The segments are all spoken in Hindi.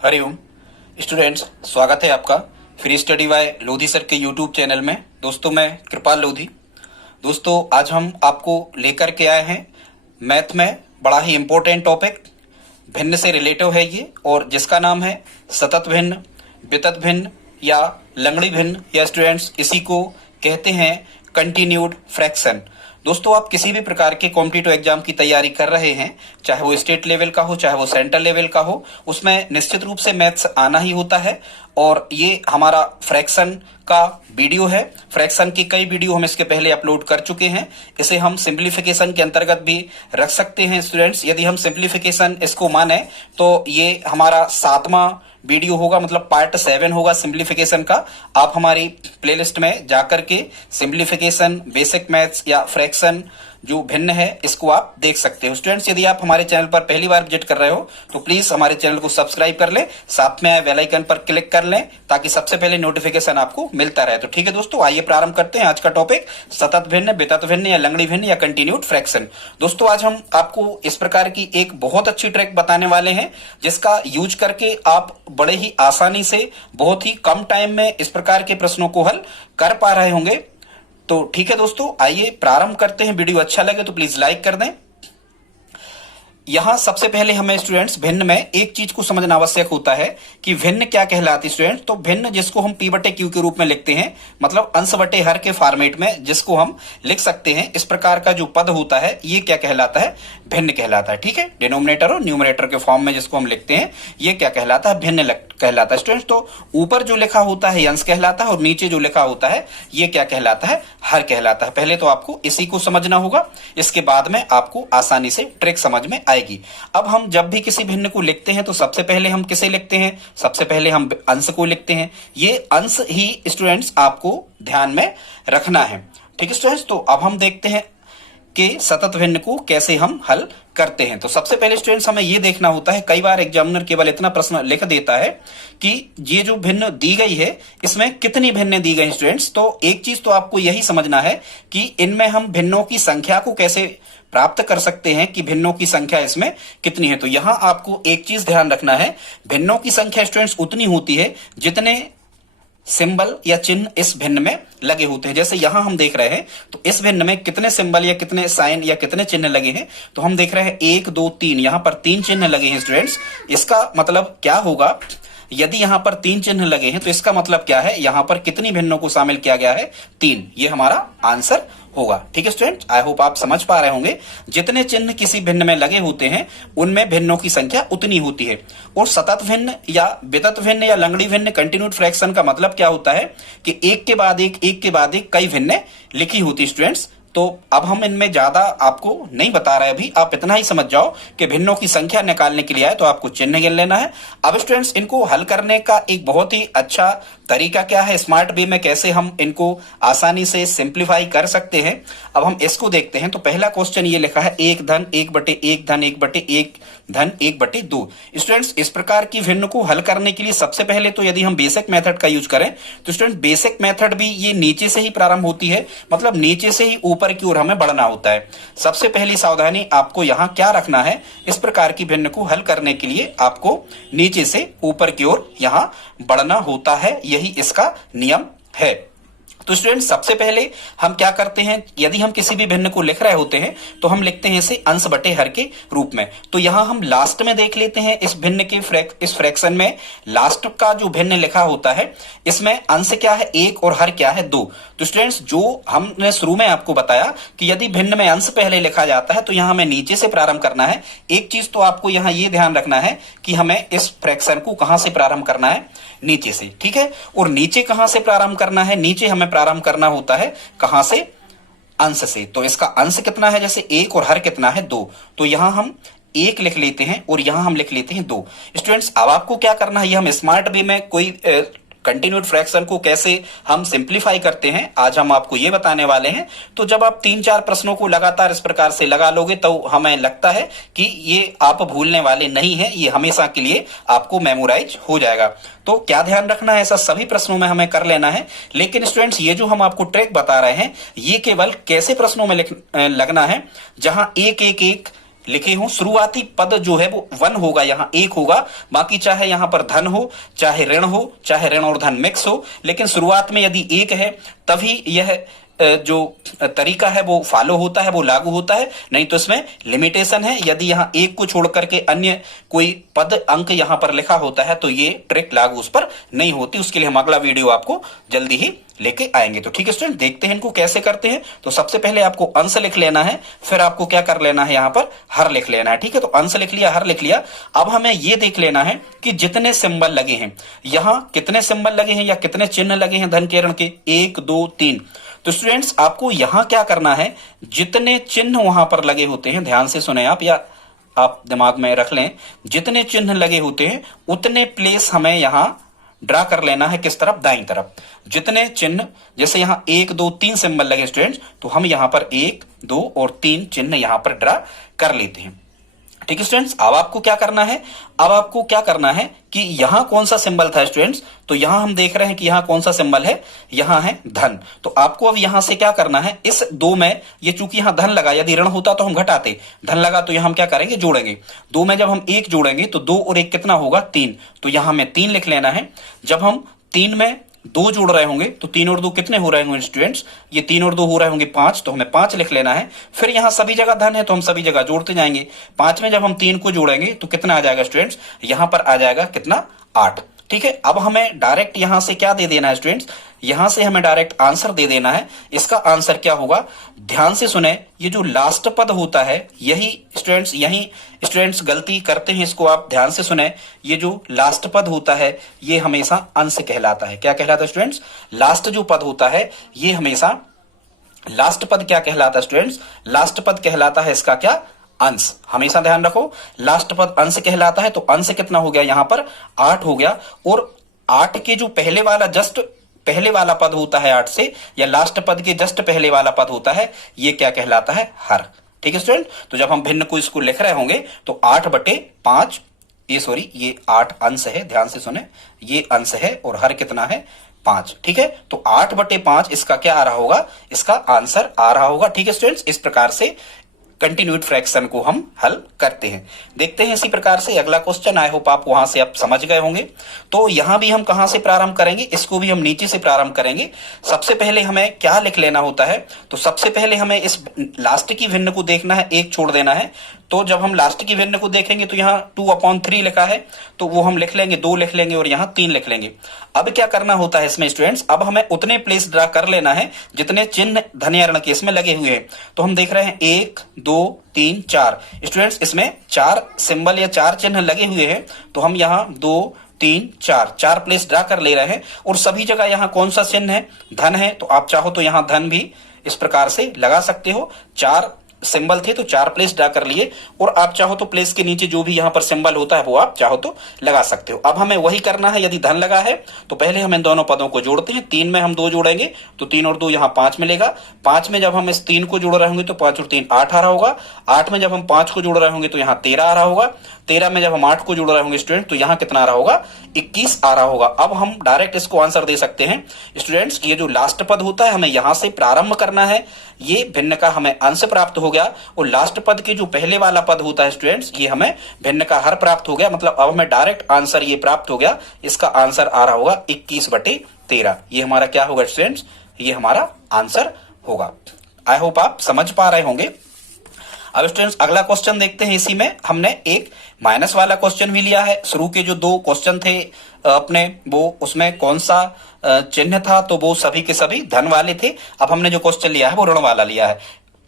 हरिओम स्टूडेंट्स, स्वागत है आपका free study bye Lodhi sir के यूट्यूब चैनल में। दोस्तों, मैं कृपाल लोधी। दोस्तों, आज हम आपको लेकर के आए हैं मैथ में बड़ा ही इम्पोर्टेंट टॉपिक, भिन्न से रिलेटिव है ये, और जिसका नाम है सतत भिन्न, वितत भिन्न या लंगड़ी भिन्न, या स्टूडेंट्स इसी को कहते हैं कंटिन्यूड फ्रैक्शन। दोस्तों, आप किसी भी प्रकार के कॉम्पिटिटिव एग्जाम की तैयारी कर रहे हैं, चाहे वो स्टेट लेवल का हो चाहे वो सेंट्रल लेवल का हो, उसमें निश्चित रूप से मैथ्स आना ही होता है। और ये हमारा फ्रैक्शन का वीडियो है। फ्रैक्शन की कई वीडियो हम इसके पहले अपलोड कर चुके हैं। इसे हम सिंप्लीफिकेशन के अंतर्गत भी रख सकते हैं स्टूडेंट्स। यदि हम सिंप्लीफिकेशन इसको माने तो ये हमारा 7वां वीडियो होगा, मतलब पार्ट 7 होगा सिंप्लीफिकेशन का। आप हमारी प्लेलिस्ट में जाकर के सिंप्लीफिकेशन, बेसिक मैथ्स या फ्रैक्शन जो भिन्न है इसको आप देख सकते हो। स्टूडेंट्स, यदि आप हमारे चैनल पर पहली बार विजिट कर रहे हो तो प्लीज हमारे चैनल को सब्सक्राइब कर लें, साथ में बेल आइकन पर क्लिक कर लें ताकि सबसे पहले नोटिफिकेशन आपको मिलता रहे। तो ठीक है दोस्तों, आइए प्रारंभ करते हैं आज का टॉपिक, सतत भिन्न, वितत भिन्न या लंगड़ी भिन्न या कंटिन्यूड फ्रैक्शन। दोस्तों, आज हम आपको इस प्रकार की एक बहुत अच्छी ट्रिक बताने वाले हैं जिसका यूज करके आप बड़े ही आसानी से बहुत ही कम टाइम में इस प्रकार के प्रश्नों को हल कर पा रहे होंगे। तो ठीक है दोस्तों, आइए प्रारंभ करते हैं। वीडियो अच्छा लगे तो प्लीज लाइक कर दें। यहां सबसे पहले हमें स्टूडेंट्स भिन्न में एक चीज को समझना आवश्यक होता है कि भिन्न क्या कहलाती है स्टूडेंट्स। तो भिन्न जिसको हम P बटे Q के रूप में लिखते हैं, मतलब अंश बटे हर के फॉर्मेट में जिसको हम लिख सकते हैं, इस प्रकार का जो पद होता है ये क्या कहलाता है? भिन्न कहलाता है। ठीक है, डिनोमिनेटर और न्यूमरेटर के फॉर्म में जिसको हम लिखते हैं ये क्या कहलाता है? भिन्न कहलाता है स्टूडेंट्स। तो ऊपर जो लिखा होता है अंश कहलाता है और नीचे जो लिखा होता है ये क्या कहलाता है? हर कहलाता है। पहले तो आपको इसी को समझना होगा, इसके बाद में आपको आसानी से ट्रिक समझ में आएगी। अब हम जब भी किसी भिन्न को लिखते हैं तो सबसे पहले हम किसे लिखते हैं? सबसे पहले हम अंश को लिखते हैं। ये अंश ही स्टूडेंट्स आपको ध्यान में रखना है। ठीक है स्टूडेंट्स, तो अब हम देखते हैं कि सतत भिन्न को कैसे हम हल करते हैं। तो सबसे पहले स्टूडेंट्स हमें यह देखना होता है, कई बार एग्जामिनर केवल इतना प्रश्न लिख देता है कि ये जो भिन्न दी गई है इसमें कितनी भिन्न दी गई स्टूडेंट्स। तो एक चीज तो आपको यही समझना है कि इनमें हम भिन्नों की संख्या को कैसे प्राप्त कर सकते हैं, कि भिन्नों की संख्या इसमें कितनी है। तो यहां आपको एक चीज ध्यान रखना है, भिन्नों की संख्या स्टूडेंट्स उतनी होती है जितने सिंबल या चिन्ह इस भिन्न में लगे होते हैं। जैसे यहां हम देख रहे हैं तो इस भिन्न में कितने सिंबल या कितने साइन या कितने चिन्ह लगे हैं, तो हम देख रहे हैं 1 2 3, यहां पर 3 चिन्ह लगे हैं स्टूडेंट्स। इसका मतलब क्या होगा? यदि यहां पर 3 चिन्ह लगे हैं तो इसका मतलब क्या है? यहां पर कितनी भिन्नों को शामिल किया गया है? 3। ये हमारा आंसर होगा। ठीक है स्टूडेंट, आई होप आप समझ पा रहे होंगे। जितने चिन्ह किसी भिन्न में लगे होते हैं उनमें भिन्नों की संख्या उतनी होती है। और सतत भिन्न या वितत भिन्न या लंगड़ी भिन्न, कंटिन्यूड फ्रैक्शन का मतलब क्या होता है कि एक के बाद एक कई भिन्न लिखी होती स्टूडेंट्स। तो अब हम इनमें ज्यादा आपको नहीं बता रहे, अभी आप इतना ही समझ जाओ कि भिन्नों की संख्या निकालने के लिए आए तो आपको चिन्ह गिन लेना है। अब स्टूडेंट्स, इनको हल करने का एक बहुत ही अच्छा तरीका क्या है, स्मार्ट वे में कैसे हम इनको आसानी से सिंप्लीफाई कर सकते हैं, अब हम इसको देखते हैं। तो पहला क्वेश्चन ये लिखा है 1 धन 1 बटे 1 धन 1 बटे 1 धन 1 बटे 2। स्टूडेंट्स, इस प्रकार की भिन्न को हल करने के लिए सबसे पहले तो यदि हम बेसिक मेथड का यूज करें तो स्टूडेंट बेसिक मेथड भी ये नीचे से ही प्रारंभ होती है, मतलब नीचे से ही ऊपर की ओर हमें बढ़ना होता है। सबसे पहली सावधानी आपको यहां क्या रखना है, इस प्रकार की भिन्न को हल करने के लिए आपको नीचे से ऊपर की ओर यहां बढ़ना होता है, यही इसका नियम है। तो स्टूडेंट, सबसे पहले हम क्या करते हैं, यदि हम किसी भी भिन्न को लिख रहे होते हैं तो हम लिखते हैं इसे अंश बटे हर के रूप में। तो यहां हम लास्ट में देख लेते हैं इस भिन्न के इस फ्रैक्शन में लास्ट का जो भिन्न लिखा होता है इसमें अंश क्या है 1 और हर क्या है 2। तो स्टूडेंट्स, जो हमने शुरू में आपको बताया कि यदि भिन्न में अंश पहले लिखा जाता है तो यहां हमें नीचे से प्रारंभ करना है। एक चीज तो आपको यहां यह ध्यान रखना है कि हमें इस फ्रैक्शन को कहां से प्रारंभ करना है? नीचे से। ठीक है, और नीचे कहां से प्रारंभ करना है? नीचे हमें प्रारंभ करना होता है कहां से? अंश से। तो इसका अंश कितना है? जैसे 1 और हर कितना है? 2। तो यहां हम 1 लिख लेते हैं और यहां हम लिख लेते हैं 2। स्टूडेंट्स, अब आपको क्या करना है, ये हम स्मार्ट वे में कोई कंटिन्यूड फ्रैक्शन को कैसे हम सिंप्लीफाई करते हैं आज हम आपको ये बताने वाले हैं। तो जब आप 3-4 प्रश्नों को लगातार इस प्रकार से लगा लोगे तो हमें लगता है कि ये आप भूलने वाले नहीं है, ये हमेशा के लिए आपको मेमोराइज हो जाएगा। तो क्या ध्यान रखना है, ऐसा सभी प्रश्नों में हमें कर लेना है। लेकिन स्टूडेंट्स, ये जो हम आपको ट्रिक बता रहे हैं ये केवल कैसे प्रश्नों में लगना है जहां एक लिखे हों, शुरुआती पद जो है वो 1 होगा, यहां 1 होगा। बाकी चाहे यहां पर धन हो, चाहे ऋण हो, चाहे ऋण और धन मिक्स हो, लेकिन शुरुआत में यदि 1 है तभी यह जो तरीका है वो फॉलो होता है, वो लागू होता है। नहीं तो इसमें लिमिटेशन है। यदि यहां 1 को छोड़ करके अन्य कोई पद अंक यहां पर लिखा होता है तो ये ट्रिक लागू उस पर नहीं होती। उसके लिए हम अगला वीडियो आपको जल्दी ही लेके आएंगे। तो ठीक है स्टूडेंट, देखते हैं इनको कैसे करते हैं। तो सबसे पहले आपको अंश लिख लेना है, फिर आपको क्या कर लेना है, यहां पर हर लिख लेना है। ठीक है, तो अंश लिख लिया, हर लिख लिया। अब हमें यह देख लेना है कि जितने सिंबल लगे हैं, यहां कितने सिंबल लगे हैं या कितने चिन्ह लगे हैं धन के ऋण के, 1 2 3। तो स्टूडेंट्स आपको यहां क्या करना है, जितने चिन्ह वहां पर लगे होते हैं, ध्यान से सुने आप, या आप दिमाग में रख लें, जितने चिन्ह लगे होते हैं उतने प्लेस हमें यहां ड्रा कर लेना है। किस तरफ, दाईं तरफ। जितने चिन्ह, जैसे यहां 1 2 3 सिंबल लगे स्टूडेंट्स, तो हम यहां पर 1 2 और 3 चिन्ह यहां पर ड्रा कर लेते हैं। ठीक है स्टूडेंट्स, अब आपको क्या करना है, अब आपको क्या करना है कि यहां कौन सा सिंबल था स्टूडेंट्स, तो यहां हम देख रहे हैं कि यहां कौन सा सिंबल है, यहां है धन। तो आपको अब यहां से क्या करना है, इस 2 में, ये चूंकि यहां धन लगा, यदि ऋण होता तो हम घटाते, धन लगा तो यहां हम क्या करेंगे, जोड़ेंगे। 2 में जब हम 1 जोड़ेंगे तो 2 और 1 कितना होगा, 3। तो यहां हमें 3 लिख लेना है। जब हम 3 में 2 जोड़ रहे होंगे तो 3 और 2 कितने हो रहे होंगे स्टूडेंट्स, ये 3 और 2 हो रहे होंगे 5, तो हमें 5 लिख लेना है। फिर यहां सभी जगह धन है तो हम सभी जगह जोड़ते जाएंगे। 5 में जब हम 3 को जोड़ेंगे तो कितना आ जाएगा स्टूडेंट्स, यहां पर आ जाएगा कितना, 8। ठीक है, अब हमें डायरेक्ट यहां से क्या दे देना है स्टूडेंट्स, यहां से हमें डायरेक्ट आंसर दे देना है। इसका आंसर क्या होगा, ध्यान से सुने, ये जो लास्ट पद होता है, यही स्टूडेंट्स गलती करते हैं, इसको आप ध्यान से सुने। ये जो लास्ट पद होता है ये हमेशा अंश कहलाता है। क्या कहलाता है स्टूडेंट्स, लास्ट जो पद होता है ये हमेशा, लास्ट पद क्या कहलाता है स्टूडेंट्स, लास्ट पद कहलाता है इसका क्या, अंश। हमेशा ध्यान रखो, लास्ट पद अंश कहलाता है। तो अंश कितना हो गया, यहां पर 8 हो गया। और 8 के जो पहले वाला, जस्ट पहले वाला पद होता है 8 से, या लास्ट पद के जस्ट पहले वाला पद होता है, ये क्या कहलाता है, हर। ठीक है स्टूडेंट, तो जब हम भिन्न को इसको लिख रहे होंगे तो 8/5, ये 8 अंश है, ध्यान से सुने, ये अंश है और हर कितना है, 5। ठीक है, तो 8/5 इसका क्या आ रहा होगा, इसका आंसर आ रहा होगा। ठीक है स्टूडेंट्स, इस प्रकार से कंटिन्यूड फ्रैक्शन को हम हल करते हैं। देखते हैं इसी प्रकार से अगला क्वेश्चन। आई होप आप वहां से आप समझ गए होंगे। तो यहां भी हम कहां से प्रारंभ करेंगे, इसको भी हम नीचे से प्रारंभ करेंगे। सबसे पहले हमें क्या लिख लेना होता है, तो सबसे पहले हमें इस लास्ट की भिन्न को देखना है, 1 छोड़ देना है। तो जब हम लास्ट की भिन्न को देखेंगे तो यहाँ 2/3 लिखा है, तो वो हम लिख लेंगे, 2 लिख लेंगे और यहाँ 3 लिख लेंगे। अब क्या करना होता है इसमें स्टूडेंट्स, अब हमें उतने प्लेस ड्रा कर लेना है जितने चिन्ह धन या ऋण के इसमें लगे हुए हैं। तो हम देख रहे हैं 1 2 3 4 स्टूडेंट्स, इसमें 4 सिंबल या 4 चिन्ह लगे हुए हैं। तो हम यहाँ 2 3 4 प्लेस ड्रा कर ले रहे हैं। और सभी जगह यहाँ कौन सा चिन्ह है, धन है। तो आप चाहो तो यहाँ धन भी इस प्रकार से लगा सकते हो। 4 सिंबल थे तो 4 प्लेस ड्रा कर लिए, और आप चाहो तो प्लेस के नीचे जो भी यहां पर सिंबल होता है वो आप चाहो तो लगा सकते हो। अब हमें वही करना है, यदि धन लगा है तो पहले हम इन दोनों पदों को जोड़ते हैं। 3 में हम 2 जोड़ेंगे तो 3 और 2 यहां 5 मिलेगा। 5 में जब हम इस 3 को जोड़ रहे होंगे तो 5 और 3 8 आ रहा होगा। 8 में जब हम 5 को जोड़ रहे होंगे तो यहां 13 आ रहा होगा। 13 में जब हम 8 को जोड़ रहे होंगे स्टूडेंट तो यहां कितना आ रहा होगा, 21 आ रहा होगा। अब हम डायरेक्ट इसको आंसर दे सकते हैं स्टूडेंट्स, ये जो लास्ट पद होता है हमें यहां से प्रारंभ करना है, ये भिन्न का हमें अंश प्राप्त हो गया। और लास्ट पद के जो पहले वाला पद होता है स्टूडेंट्स, ये हमें भिन्न का हर प्राप्त हो गया। मतलब अब हमें डायरेक्ट आंसर ये प्राप्त हो गया। इसका आंसर आ रहा होगा 21/13। ये हमारा क्या होगा स्टूडेंट्स, ये हमारा आंसर होगा। आई होप आप समझ पा रहे होंगे। अब स्टूडेंट्स अगला क्वेश्चन देखते हैं। इसी में हमने एक माइनस वाला क्वेश्चन भी लिया है। शुरू के जो 2 क्वेश्चन थे अपने, वो उसमें कौन सा चिन्ह था, तो वो सभी के सभी धन वाले थे। अब हमने जो क्वेश्चन लिया है वो ऋण वाला लिया है।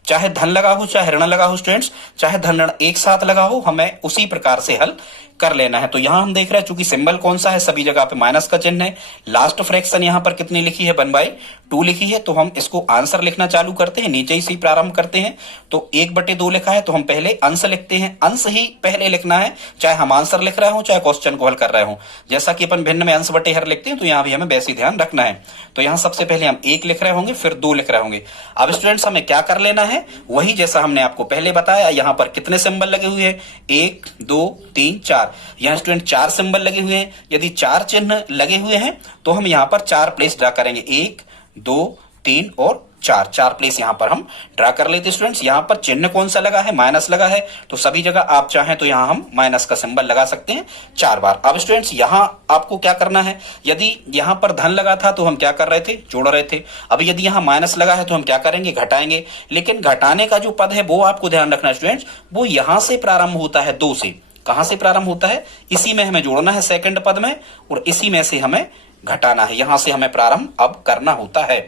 चाहे धन लगा हो चाहे ऋण लगा हो स्टूडेंट्स, चाहे धन ऋण एक साथ लगा हो, हमें उसी प्रकार से हल कर लेना है। तो यहां हम देख रहे हैं चूंकि सिंबल कौन सा है, सभी जगह पे माइनस का चिन्ह है। लास्ट फ्रैक्शन यहां पर कितनी लिखी है, 1/2 लिखी है। तो हम इसको आंसर लिखना चालू करते हैं, नीचे ही से प्रारंभ करते हैं। तो 1/2 लिखा है तो हम पहले अंश लिखते हैं। अंश ही पहले लिखना है, चाहे हम आंसर लिख रहे हो चाहे क्वेश्चन को हल कर रहे हो। जैसा कि अपन भिन्न में अंश बटे हर लिखते हैं तो यहाँ भी हमें वैसे ध्यान रखना है। तो यहाँ सबसे पहले हम 1 लिख रहे होंगे, फिर 2 लिख रहे होंगे। अब स्टूडेंट्स हमें क्या कर लेना है, वही जैसा हमने आपको पहले बताया। यहाँ पर कितने सिंबल लगे हुए हैं, 1 2 3 4। यहाँ स्टूडेंट 4 सिंबल लगे हुए हैं। यदि 4 चिन्ह लगे हुए हैं तो हम यहाँ पर 4 प्लेस ड्रा करेंगे, 1 2 3 और 4, 4 प्लेस यहाँ पर हम ड्रा कर लेते स्टूडेंट्स। यहाँ पर चिन्ह कौन सा लगा है, माइनस लगा है, तो सभी जगह आप चाहें तो यहाँ हम माइनस का सिंबल लगा सकते हैं 4 बार। अब स्टूडेंट्स यहाँ आपको क्या करना है, यदि यहाँ पर धन लगा था तो हम क्या कर रहे थे, जोड़ रहे थे। अब यदि यहाँ माइनस लगा है तो हम क्या करेंगे, घटाएंगे। लेकिन घटाने का जो पद है वो आपको ध्यान रखना है स्टूडेंट्स, वो यहाँ से प्रारंभ होता है 2 से। कहां से प्रारंभ होता है, इसी में हमें जोड़ना है सेकंड पद में, और इसी में से हमें घटाना है, यहां से हमें प्रारंभ अब करना होता है।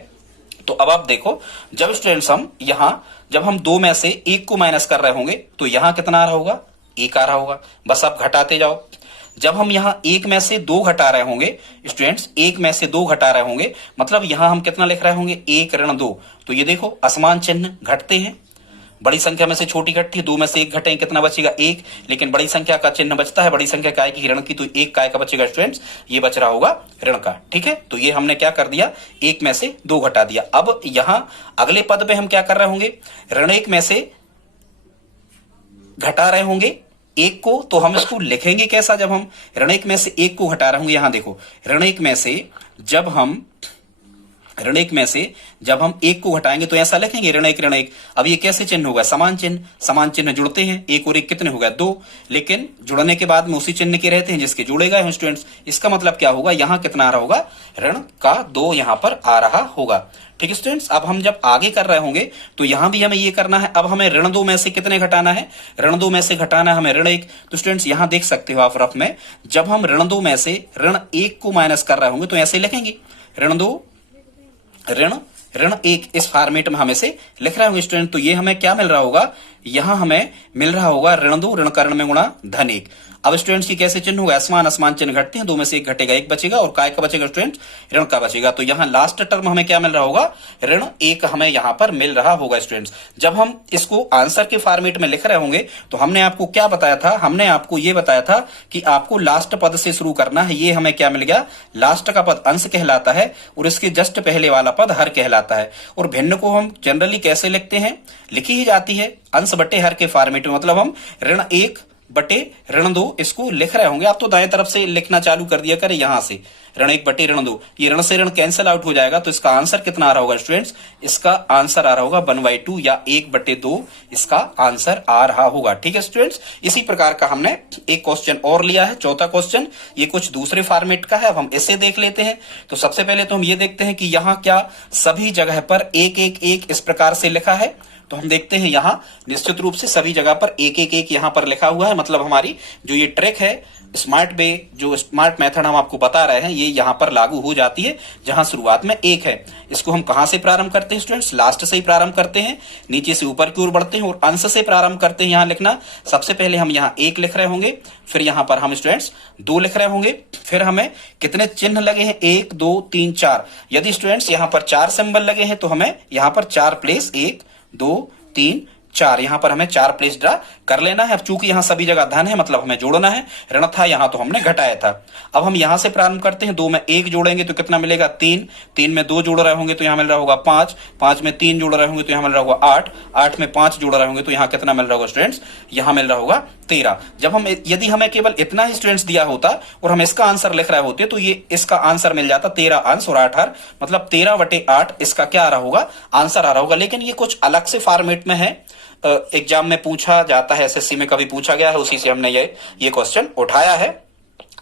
तो अब आप देखो, जब स्टूडेंट्स हम यहां जब हम 2 में से 1 को माइनस कर रहे होंगे तो यहां कितना आ रहा होगा, 1 आ रहा होगा। बस आप घटाते जाओ। जब हम यहां 1 में से 2 घटा रहे होंगे स्टूडेंट्स, 1 में से 2 घटा रहे होंगे, मतलब यहां हम कितना लिख रहे होंगे, 1 ऋण 2। तो ये देखो असमान चिन्ह घटते हैं, बड़ी संख्या में से छोटी घटती है, 2 में से 1 घटेंगे, कितना बचेगा, 1। लेकिन बड़ी संख्या का चिन्ह बचता है, बड़ी संख्या काय की, ऋण की, तो 1 काय का बचेगा स्टूडेंट्स, ये बच रहा होगा ऋण का। ठीक है, तो ये हमने क्या कर दिया, 1 में से 2 घटा दिया। अब यहां अगले पद पे हम क्या कर रहे होंगे, ऋण 1 में से घटा रहे होंगे 1 को, तो हम इसको लिखेंगे कैसा, जब हम ऋण 1 में से 1 को घटा रहे होंगे। यहां देखो, ऋण 1 में से जब हम 1 को घटाएंगे तो ऐसा लिखेंगे, ऋण 1 ऋण 1। अब ये कैसे चिन्ह होगा, समान चिन्ह, समान चिन्ह जुड़ते हैं, 1 और 1 कितने हो गए, 2। लेकिन जुड़ने के बाद में उसी चिन्ह के रहते हैं जिसके जोड़े गए हैं स्टूडेंट्स। इसका मतलब क्या होगा, यहां कितना आ रहा होगा, ऋण का 2 यहां पर आ रहा होगा। ठीक है स्टूडेंट्स, अब हम जब आगे कर रहे होंगे तो यहां भी हमें ये करना है। अब हमें ऋण 2 में से कितने घटाना है, ऋण 2 में से घटाना है हमें ऋण 1। तो स्टूडेंट्स यहां देख सकते हो आप रफ में, जब हम ऋण 2 में से ऋण 1 को माइनस कर रहे होंगे तो ऐसे लिखेंगे, ऋण 2 ऋण 1, इस फॉर्मेट में हम इसे लिख रहे होंगे स्टूडेंट। तो ये हमें क्या मिल रहा होगा, यहां हमें मिल रहा होगा ऋण 2 ऋण का ऋण में गुणा धन 1। अब स्टूडेंट्स की कैसे चिन्ह होगा, असमान असमान चिन्ह घटते हैं, 2 में से 1 घटेगा, 1 बचेगा, और काय का बचेगा स्टूडेंट, ऋण का बचेगा। तो यहाँ लास्ट टर्म हमें क्या मिल रहा होगा, ऋण 1 हमें यहाँ पर मिल रहा होगा स्टूडेंट्स। जब हम इसको आंसर के फॉर्मेट में लिख रहे होंगे तो हमने आपको क्या बताया था, हमने आपको ये बताया था कि आपको लास्ट पद से शुरू करना है। ये हमें क्या मिल गया, लास्ट का पद अंश कहलाता है और इसके जस्ट पहले वाला पद हर कहलाता है। और भिन्न को हम जनरली कैसे लिखते हैं, लिखी ही जाती है अंश बटे हर के फॉर्मेट में। मतलब हम ऋण 1 बटे ऋण 2 इसको लिख रहे होंगे। आप तो दाएं तरफ से लिखना चालू कर दिया करें, यहां से ऋण 1 बटे ऋण 2, ये ऋण से ऋण कैंसिल आउट हो जाएगा। तो इसका आंसर कितना आ रहा होगा स्टूडेंट्स, इसका आंसर आ रहा होगा 1/2 या 1/2 इसका आंसर आ रहा होगा। ठीक है स्टूडेंट्स, इसी प्रकार का हमने एक क्वेश्चन और लिया है, चौथा क्वेश्चन। ये कुछ दूसरे फॉर्मेट का है, अब हम इसे देख लेते हैं। तो सबसे पहले तो हम ये देखते हैं कि यहाँ क्या सभी जगह पर 1-1-1 इस प्रकार से लिखा है। तो हम देखते हैं यहां निश्चित रूप से सभी जगह पर 1-1-1 यहां पर लिखा हुआ है। मतलब हमारी जो ये ट्रिक है, स्मार्ट वे, जो स्मार्ट मेथड हम आपको बता रहे हैं, ये यहां पर लागू हो जाती है जहां शुरुआत में 1 है। इसको हम कहां से प्रारंभ करते हैं स्टूडेंट्स, लास्ट से ही प्रारंभ करते हैं, नीचे से ऊपर की ओर बढ़ते हैं और अंश से प्रारंभ करते हैं। यहां लिखना, सबसे पहले हम यहां 1 लिख रहे होंगे, फिर यहां पर हम स्टूडेंट्स 2 लिख रहे होंगे, फिर हमें कितने चिन्ह लगे हैं, 1 2 3 4। यदि स्टूडेंट्स यहां पर 4 सिंबल लगे हैं तो हमें यहां पर 4 प्लेस 1 2 3 4, यहां पर हमें 4 प्लेस ड्रा कर लेना है। अब चूंकि यहां सभी जगह धन है, मतलब हमें जोड़ना है, ऋण था यहां तो हमने घटाया था। अब हम यहां से प्रारंभ करते हैं, 2 में 1 जोड़ेंगे तो कितना मिलेगा, 3, 3 में 2 जोड़ रहे होंगे तो यहां मिल रहा होगा 5, 5 में 3 जोड़ रहे होंगे तो यहां मिल रहा होगा 8, 8 में 5 जोड़ रहे होंगे तो यहां कितना मिल रहा होगा स्टूडेंट्स, यहां मिल रहा होगा 13। जब हम यदि हमें केवल इतना ही स्टूडेंट्स दिया होता और हम इसका आंसर लिख रहे होते तो ये इसका आंसर मिल जाता 13 अंश और 8 हर, मतलब 13/8 इसका क्या आ रहा होगा, आंसर आ रहा होगा। लेकिन ये कुछ अलग से फॉर्मेट में है, एग्जाम में पूछा जाता है, एसएससी में कभी पूछा गया है, उसी से हमने ये क्वेश्चन उठाया है।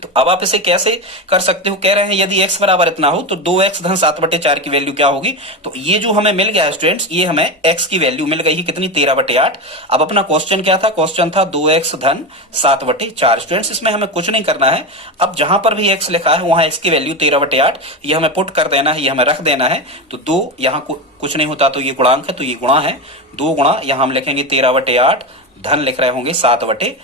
तो अब आप इसे कैसे कर सकते हो, कह रहे हैं यदि x बराबर इतना हो तो 2x धन 7/4 की वैल्यू क्या होगी। तो ये जो हमें मिल गया है स्टूडेंट्स, ये हमें x की वैल्यू मिल गई है कितनी, 13/8। अब अपना क्वेश्चन क्या था, क्वेश्चन था 2x धन 7/4। स्टूडेंट्स इसमें हमें कुछ नहीं करना है, अब जहां पर भी x लिखा है वहां x की वैल्यू 13/8 ये हमें पुट कर देना है, ये हमें रख देना है। तो 2 यहाँ कुछ नहीं होता तो ये गुणांक है, तो ये गुणा है, 2 गुणा यहां हम लिखेंगे 13/8, धन लिख रहे होंगे 7/4।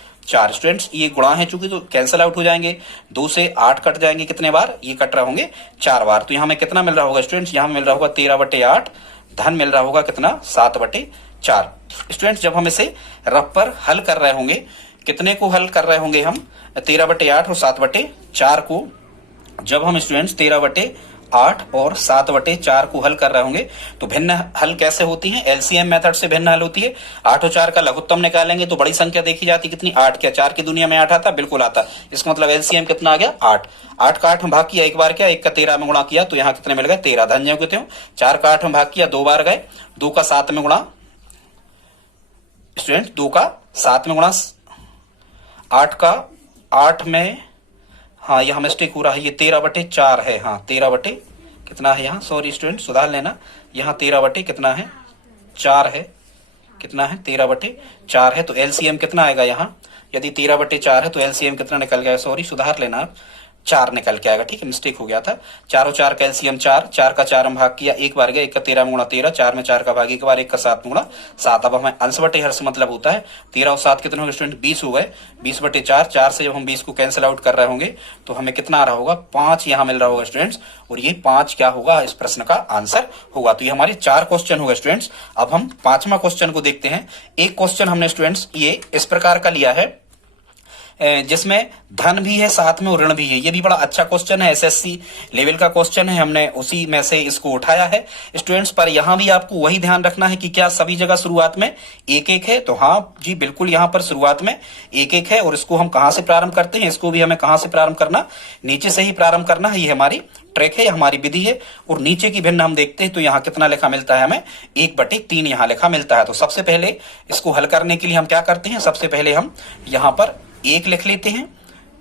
स्टूडेंट्स ये गुणा है चूंकि तो कैंसिल आउट हो जाएंगे, 2 से 8 कट जाएंगे, कितने बार, ये कट रहे होंगे 4 बार। तो यहाँ हमें कितना मिल रहा होगा स्टूडेंट्स, यहाँ मिल रहा होगा 13/8, धन मिल रहा होगा कितना, 7/4। स्टूडेंट्स जब हम इसे रफ पर हल कर रहे होंगे, कितने को हल कर रहे होंगे हम, 13/8 और 7/4 को जब हम स्टूडेंट्स 13/8 8 और 7/4 को हल कर रहे होंगे तो भिन्न हल कैसे होती है? एलसीएम मेथड से भिन्न हल होती है। 8 और 4 का लघुत्तम निकालेंगे तो बड़ी संख्या देखी जाती कितनी? 8। क्या 4 की दुनिया में 8 आता? बिल्कुल आता। इसका मतलब एलसीएम कितना आ गया? 8। 8 का 8 में भाग किया एक बार, क्या 1 का 13 में गुणा किया तो यहाँ कितने मिल गए? 13। धन ज्यों कितने हो? 4 का 8 में भाग किया 2 बार गए, 2 का 7 में गुणा, स्टूडेंट 2 का 7 में गुणा, 8 का 8 में, हाँ यहाँ मिस्टेक हो रहा है, ये 13/4 है। हाँ 13 कितना है यहाँ, सॉरी स्टूडेंट सुधार लेना, यहाँ 13 कितना है? 4 है। कितना है? 13/4 है। तो एलसीएम कितना आएगा यहाँ? यदि 13/4 है तो एलसीएम कितना निकल गया? सॉरी सुधार लेना आप, 4 निकल के आएगा। ठीक है, मिस्टेक हो गया था। 4 और 4 का एलसीएम 4, 4 का 4 में भाग किया एक बार गया, 1 का 13 में गुणा 13, 4 में 4 का भाग एक बार, 1 का 7 में गुणा 7। अब हमें अंश बटे हर से मतलब होता है 13 और 7 कितने हो गए स्टूडेंट? 20 हो गए। 20/4, 4 से जब हम 20 को कैंसिल आउट कर रहे होंगे तो हमें कितना आ रहा होगा? 5 यहाँ मिल रहा होगा स्टूडेंट्स, और ये 5 क्या होगा? इस प्रश्न का आंसर होगा। तो ये हमारे 4 क्वेश्चन हो गए स्टूडेंट्स। अब हम 5वां क्वेश्चन को देखते हैं। एक क्वेश्चन हमने स्टूडेंट्स ये इस प्रकार का लिया है जिसमें धन भी है साथ में और ऋण भी है। ये भी बड़ा अच्छा क्वेश्चन है, एसएससी लेवल का क्वेश्चन है, हमने उसी में से इसको उठाया है स्टूडेंट्स। पर यहां भी आपको वही ध्यान रखना है कि क्या सभी जगह शुरुआत में 1-1 है? तो हाँ जी बिल्कुल, यहां पर शुरुआत में 1-1 है। और इसको हम कहां से प्रारंभ करते हैं? इसको भी हमें कहां से प्रारंभ करना? नीचे से ही प्रारंभ करना है। ये हमारी ट्रैक है, हमारी विधि है। और नीचे की भिन्न हम देखते हैं तो यहाँ कितना लिखा मिलता है हमें? 1/3 यहाँ लिखा मिलता है। तो सबसे पहले इसको हल करने के लिए हम क्या करते हैं? सबसे पहले हम यहाँ पर 1 लिख लेते हैं।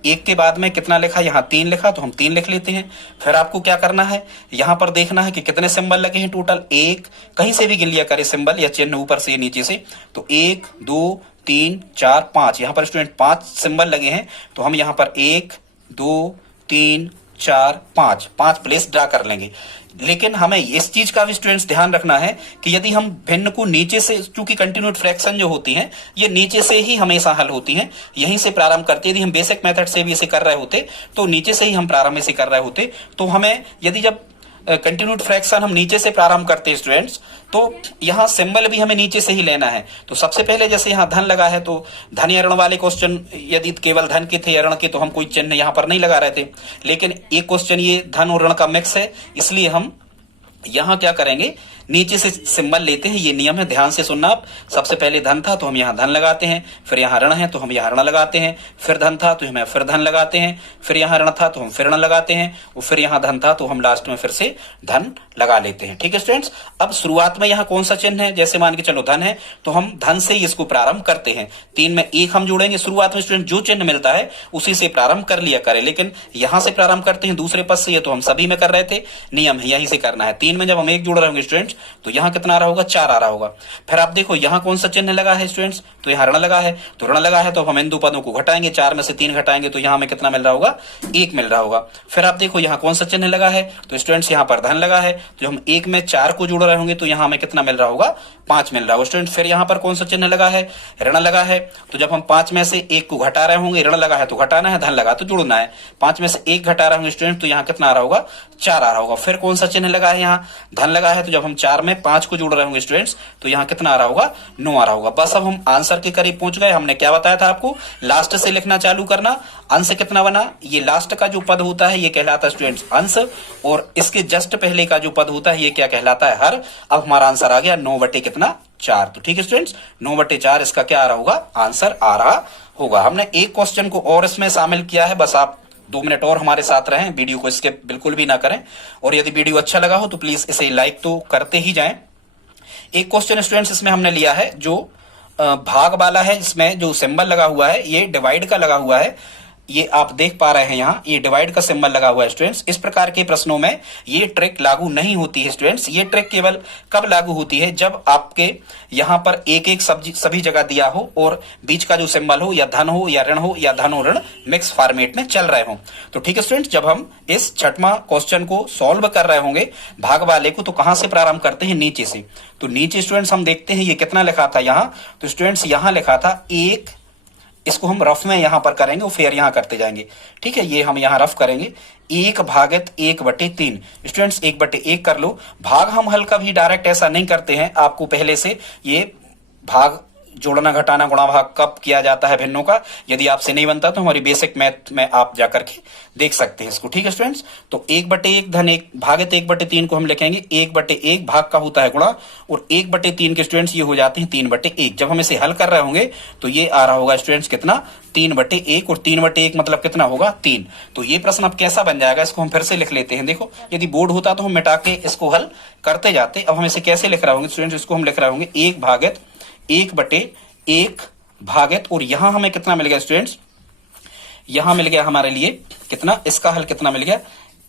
1 के बाद में कितना लिखा? यहाँ 3 लिखा, तो हम 3 लिख लेते हैं। फिर आपको क्या करना है? यहाँ पर देखना है कि कितने सिंबल लगे हैं टोटल। 1 कहीं से भी गिन लिया करे सिंबल या चिन्ह ऊपर से नीचे से। तो 1 2 3 4 5, यहाँ पर स्टूडेंट 5 सिंबल लगे हैं। तो हम यहाँ पर 1 2 3 4 5 प्लेस ड्रा कर लेंगे। लेकिन हमें इस चीज का भी स्टूडेंट्स ध्यान रखना है कि यदि हम भिन्न को नीचे से, क्योंकि कंटिन्यूड फ्रैक्शन जो होती हैं ये नीचे से ही हमेशा हल होती हैं, यहीं से प्रारंभ करते हैं। यदि हम बेसिक मेथड से भी इसे कर रहे होते तो नीचे से ही हम प्रारंभ इसे कर रहे होते। तो हमें यदि जब कंटिन्यूड फ्रैक्शन हम नीचे से प्रारंभ करते हैं स्टूडेंट्स, तो यहाँ सिंबल भी हमें नीचे से ही लेना है। तो सबसे पहले जैसे यहाँ धन लगा है तो धन या ऋण वाले क्वेश्चन यदि केवल धन के थे या ऋण के तो हम कोई चिन्ह यहाँ पर नहीं लगा रहे थे। लेकिन एक क्वेश्चन ये धन और ऋण का मिक्स है, इसलिए हम यहाँ क्या करेंगे? नीचे से सिंबल लेते हैं। ये नियम है, ध्यान से सुनना आप। सबसे पहले धन था तो हम यहाँ धन लगाते हैं, फिर यहाँ ऋण है तो हम यहाँ ऋण लगाते हैं, फिर धन था तो हम फिर धन लगाते हैं, फिर यहाँ ऋण था तो हम फिर ऋण लगाते हैं, और फिर यहाँ धन था तो हम लास्ट में फिर से धन लगा लेते हैं। ठीक है स्टूडेंट्स, अब शुरुआत में यहाँ कौन सा चिन्ह है? जैसे मान के चलो धन है तो हम धन से ही इसको प्रारंभ करते हैं। 3 में 1 हम जोड़ेंगे। शुरुआत में स्टूडेंट जो चिन्ह मिलता है उसी से प्रारंभ कर लिया करें, लेकिन यहाँ से प्रारंभ करते हैं दूसरे पद से। ये तो हम सभी में कर रहे थे, नियम है यहीं से करना है। 3 में जब हम 1 जोड़ रहे होंगे स्टूडेंट्स तो यहाँ कितना आ रहा होगा? 4 आ रहा होगा। फिर आप देखो यहाँ कौन सा चिन्ह लगा है स्टूडेंट्स? तो यहाँ ऋण लगा है। तो ऋण लगा है तो हम इन दो पदों को घटाएंगे, 4 में से 3 घटाएंगे तो यहाँ हमें कितना मिल रहा होगा? 1 मिल रहा होगा। फिर आप देखो यहाँ कौन सा चिन्ह लगा है? तो स्टूडेंट्स यहाँ पर धन लगा है, तो हम 1 में 4 को जोड़ रहे होंगे तो यहाँ हमें कितना मिल रहा होगा? 5 मिल रहा होगा स्टूडेंट। फिर यहाँ पर कौन सा चिन्ह लगा है? ऋण लगा है, तो जब हम 5 में से 1 को घटा रहे होंगे, ऋण लगा है तो घटाना है, धन लगा तो जोड़ना है। 5 में से 1 घटा रहे होंगे स्टूडेंट तो यहाँ कितना आ रहा होगा? 4 आ रहा होगा। फिर कौन सा चिन्ह लगा है? यहाँ धन लगा है, तो जब हम 4 में 5 को जोड़ रहे होंगे स्टूडेंट्स तो यहाँ कितना आ रहा होगा? 9 आ रहा होगा। बस अब हम आंसर के करीब पहुंच गए। हमने क्या बताया था आपको? लास्ट से लिखना चालू करना। अंश कितना बना? ये लास्ट का जो पद होता है ये कहलाता है स्टूडेंट्स अंश, और इसके जस्ट पहले का जो पद होता है ये क्या कहलाता है? हर। अब हमारा आंसर आ गया 9/4। तो ठीक है स्टूडेंट्स, 9/4 इसका क्या आ रहा होगा? आंसर आ रहा होगा। हमने एक क्वेश्चन को और इसमें शामिल किया है, बस आप 2 मिनट और हमारे साथ रहें, वीडियो को स्किप बिल्कुल भी ना करें। और यदि वीडियो अच्छा लगा हो तो प्लीज इसे लाइक तो करते ही जाएं। एक क्वेश्चन स्टूडेंट्स इसमें हमने लिया है जो भाग वाला है, इसमें जो सिंबल लगा हुआ है ये डिवाइड का लगा हुआ है। ये आप देख पा रहे हैं यहाँ ये डिवाइड का सिंबल लगा हुआ है स्टूडेंट्स। इस प्रकार के प्रश्नों में ये ट्रिक लागू नहीं होती है स्टूडेंट्स। ये ट्रिक केवल कब लागू होती है? जब आपके यहाँ पर एक एक सभी जगह दिया हो और बीच का जो सिंबल हो या धन हो या ऋण हो या धन और ऋण मिक्स फॉर्मेट में चल रहे हो। तो ठीक है स्टूडेंट्स, जब हम इस 6वां क्वेश्चन को सॉल्व कर रहे होंगे भाग वाले को तो कहां से प्रारंभ करते हैं? नीचे से। तो नीचे स्टूडेंट्स हम देखते हैं ये कितना लिखा था यहाँ। तो स्टूडेंट्स यहाँ लिखा था 1, इसको हम रफ में यहां पर करेंगे और फिर यहां करते जाएंगे। ठीक है, ये हम यहां रफ करेंगे। 1/1/3 स्टूडेंट्स 1/1 कर लो। भाग हम हल कभी डायरेक्ट ऐसा नहीं करते हैं, आपको पहले से ये भाग जोड़ना घटाना गुणा भाग कब किया जाता है भिन्नों का, यदि आपसे नहीं बनता तो हमारी बेसिक मैथ में आप जाकर के देख सकते हैं इसको। ठीक है स्टूडेंट्स, तो 1/1 धन 1 भागित 1/3 को हम लिखेंगे 1/1 भाग का होता है गुणा, और 1/3 के स्टूडेंट्स ये हो जाते हैं 3/1। जब हम इसे हल कर रहे होंगे तो ये आ रहा होगा स्टूडेंट्स कितना, 3/1, और 3/1 मतलब कितना होगा 3। तो ये प्रश्न अब कैसा बन जाएगा, इसको हम फिर से लिख लेते हैं। देखो यदि बोर्ड होता तो हम मिटा के इसको हल करते जाते। अब हम इसे कैसे लिख रहे होंगे स्टूडेंट्स, इसको हम लिख रहे होंगे 1/1 भागित, और यहां हमें कितना मिल गया स्टूडेंट्स, यहां मिल गया हमारे लिए कितना, इसका हल कितना मिल गया,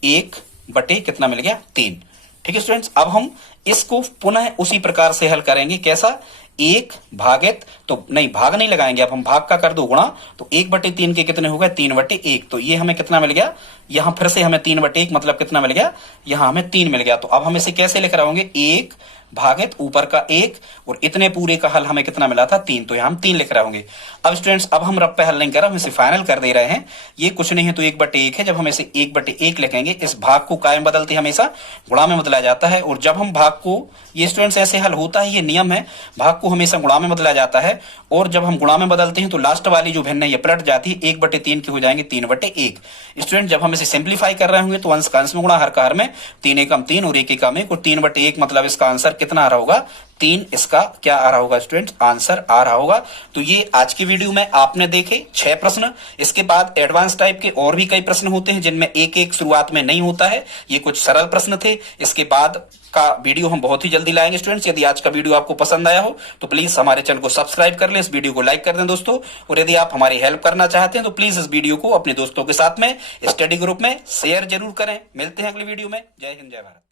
1/, कितना मिल गया 3। ठीक है स्टूडेंट्स, अब हम इसको पुनः उसी प्रकार से हल करेंगे। कैसा, 1 भागित, तो नहीं भाग नहीं लगाएंगे, अब हम भाग का कर दो गुणा, तो 1/3 के कितने हो गए 3/1। तो ये हमें कितना मिल गया, यहां फिर से हमें 3/1 मतलब कितना मिल गया, यहां हमें 3 मिल गया। तो अब हम इसे कैसे लिख रहे होंगे, 1 भागित ऊपर का 1, और इतने पूरे का हल हमें कितना मिला था 3, तो यहां हम 3 लिख रहे होंगे। अब स्टूडेंट्स अब हम रफ पे हल नहीं कर रहे, हम इसे फाइनल कर दे रहे हैं। ये कुछ नहीं है तो 1/1 है। जब हम इसे 1/1 लिखेंगे, इस भाग को कायम बदलते हमेशा गुणा में बदला जाता है, और जब हम भाग को, ये स्टूडेंट्स ऐसे हल होता है, ये नियम है, भाग को हमेशा गुणा में बदला जाता है, और जब हम गुणा में बदलते हैं तो लास्ट वाली जो भिन्न है ये पलट जाती है, 1/3 की हो जाएंगे 3/1। स्टूडेंट जब हम इसे सिंप्लीफाई कर रहे होंगे तो अंश का अंश में गुणा, हर का हर में, 3 एकम 3 और 1 एकम 1, और 3/1 मतलब इसका आंसर कितना आ रहा होगा 3। इसका क्या आ रहा होगा स्टूडेंट, आंसर आ रहा होगा। तो ये आज की वीडियो में आपने देखे 6 प्रश्न। इसके बाद एडवांस टाइप के और भी कई प्रश्न होते हैं जिनमें एक शुरुआत में नहीं होता है, ये कुछ सरल प्रश्न थे। इसके बाद का वीडियो हम बहुत ही जल्दी लाएंगे स्टूडेंट्स। यदि आज का वीडियो आपको पसंद आया हो तो प्लीज हमारे चैनल को सब्सक्राइब कर लें, इस वीडियो को लाइक कर दें दोस्तों, और यदि आप हमारी हेल्प करना चाहते हैं तो प्लीज इस वीडियो को अपने दोस्तों के साथ में स्टडी ग्रुप में शेयर जरूर करें। मिलते हैं अगली वीडियो में। जय हिंद, जय भारत।